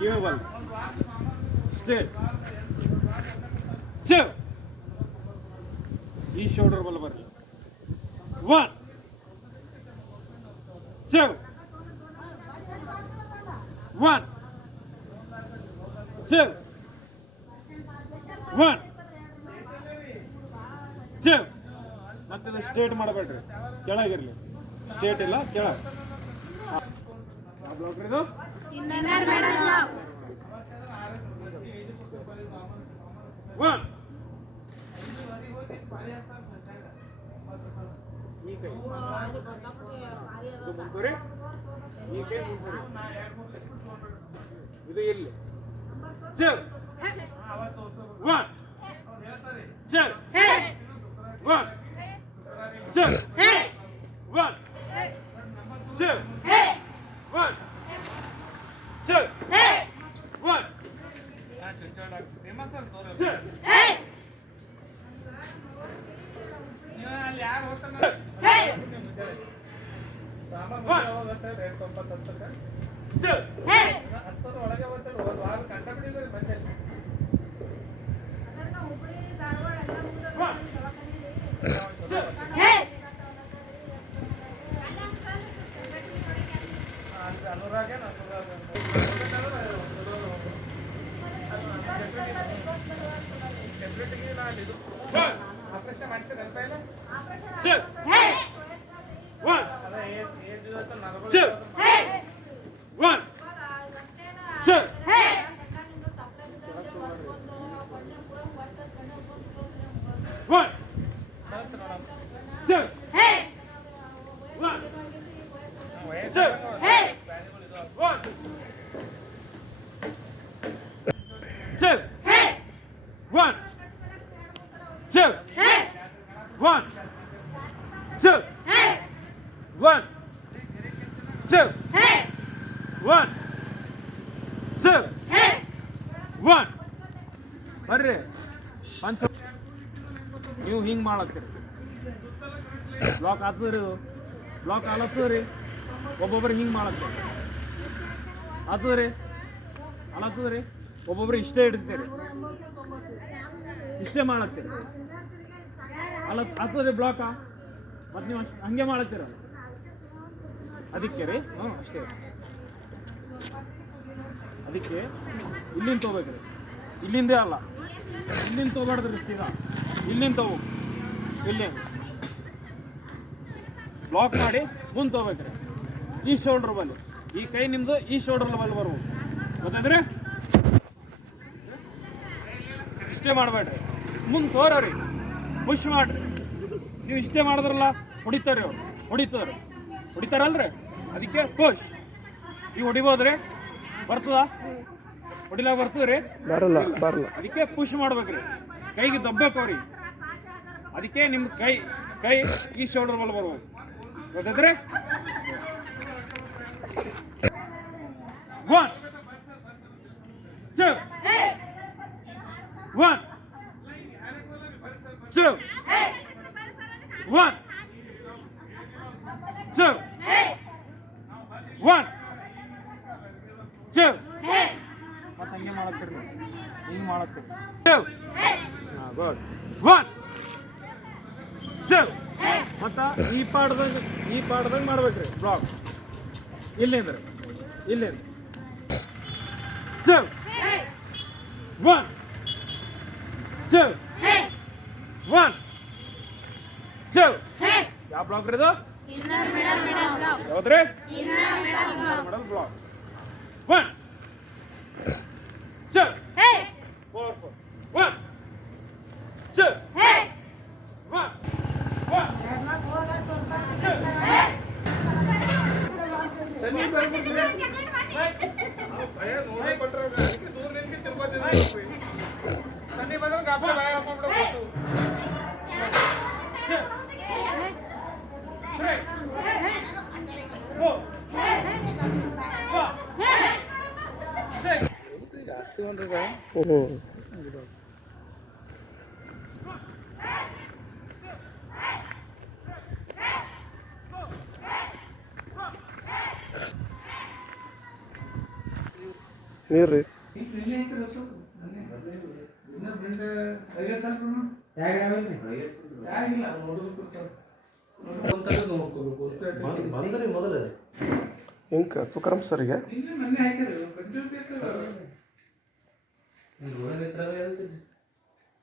Give ball. Straight. Two. Each shoulder ball ಬರ್ಲಿ. One. Two. One. Two. One. Two. ಮತ್ತೆ straight ಮಾಡಬೇಡ್ರಿ, ಕೆಳಗಿರಲಿ. Straight ಇಲ್ಲ, ಕೆಳಗೆ. ಬ್ಲಾಕ್ ಇದು ಒನ್. ಈ ಕೈ ಇದು ಮುಂದುವರಿ, ಈ ಕೈ ಮುಂದುವರಿ, ಇದು ಇಲ್ಲಿ. Two. One. Two. One. Two. One. Two. One. Two. One. Two. ಬರ್ರಿ ಪಂಚ. ನೀವು ಹಿಂಗೆ ಮಾಡತ್ತೀರಿ, ಬ್ಲಾಕ್ ಆಗ್ತದ್ರಿ, ಬ್ಲಾಕ್ ಆಲತ್ತದ್ರಿ. ಒಬ್ಬೊಬ್ರು ಹಿಂಗೆ ಮಾಡತ್ತೀರಿ, ಆಗ್ತದ್ರಿ, ಅಲತ್ತದ್ರಿ. ಒಬ್ಬೊಬ್ರು ಇಷ್ಟೇ ಇಡ್ತೀರಿ, ಇಷ್ಟೇ ಮಾಡತ್ತೀರಿ, ಆಗ್ತದ್ರಿ ಬ್ಲಾಕ. ಮತ್ತು ನೀವು ಹಂಗೆ ಮಾಡತ್ತೀರ, ಅದಕ್ಕೆ ರೀ. ಅಷ್ಟೇ. ಅದಕ್ಕೆ ಇಲ್ಲಿಂದ ತೊಗೋಬೇಕ್ರಿ, ಇಲ್ಲಿಂದೇ ಅಲ್ಲ, ಇಲ್ಲಿಂದ ತೊಗೊಬಾರ್ದ್ರಿ, ಸೀದಾ ಇಲ್ಲಿಂದ ತಗೋ. ಇಲ್ಲಿ ಬ್ಲಾಕ್ ಮಾಡಿ ಮುಂದೆ ತೊಗೋಬೇಕ್ರಿ. ಈ ಶೋಲ್ಡರ್ ಬಲ್ಲಿ, ಈ ಕೈ ನಿಮ್ಮದು ಈ ಶೋಲ್ಡರ್ ಬಲ್ಲಿ ಬರ್ಬೋದು, ಗೊತ್ತಾದ್ರೆ. ಇಷ್ಟೇ ಮಾಡಬೇಡ್ರಿ, ಮುಂದೆ ತೋರಿ, ಪುಷ್ ಮಾಡಿರಿ. ನೀವು ಇಷ್ಟೇ ಮಾಡಿದ್ರಲ್ಲ, ಹೊಡಿತಾರೆ ಅವ್ರು, ಹೊಡಿತಾರಲ್ರಿ. ಅದಕ್ಕೆ ಪುಷ್. ಈಗ ಹೊಡಿಬೋದ್ರಿ, ಬರ್ತದ? ಹೊಡಿಲಾಗ ಬರ್ತದ್ರಿ? ಬರಲ್ಲ. ಅದಕ್ಕೆ ಪುಷ್ ಮಾಡ್ಬೇಕ್ರಿ, ಕೈಗೆ ದಬ್ಬಬೇಕವ್ರಿ. ಅದಕ್ಕೆ ನಿಮ್ಮ ಕೈ ಈ ಶೋಲ್ಡರ್ ಬಲ್ ಬರ್ಬೋದು, ಗೊತ್ತಾದ್ರೆ. One, two, one, two, one, two, one, two. ಮತ್ತೆ ಹಂಗೆ ಮಾಡತ್ತೀರಿ, ಹಿಂಗೆ ಮಾಡತ್ತೀರಿ. ಟೂ. ಹಾಂ, ಗುಡ್. One, two. ಮತ್ತು ಈ ಪಾಡ್ದಂಗೆ ಮಾಡ್ಬೇಕ್ರಿ ಬ್ಲಾಕ್. ಇಲ್ಲಿಂದ two. One, two, one, two. ಯಾವ ಬ್ಲಾಕ್ ರೀ ಇದು? ಯಾವ್ದ್ರಿ? Middle block. One, two, 4, 4. One, two, one, one, two. ಜಾಸ್ತಿ ಮಾಡ್ರಿ. ನೀರು ರೀ ಹಿಂಗೆ ತುಕಾರಾಮ್ ಸರ್ಗೆ ಮೊನ್ನೆ ಹಾಕಿದ್ರು